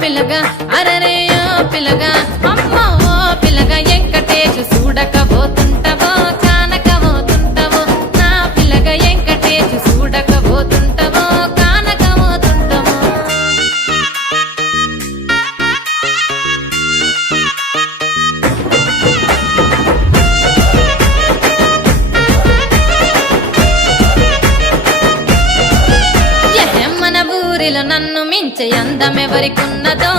పిల్లగా అరరే ఓ పిల్లగా అమ్మో ఓ పిల్లగా వెంకటేశు చూడకపోతుంటవో కానకపోతుంటవో నా పిల్లగా వెంకటేశు చూడకపోతుంటవో కానకపోతుంటవో మన ఊరిలో నన్ను మించే అందమెవరికున్నదో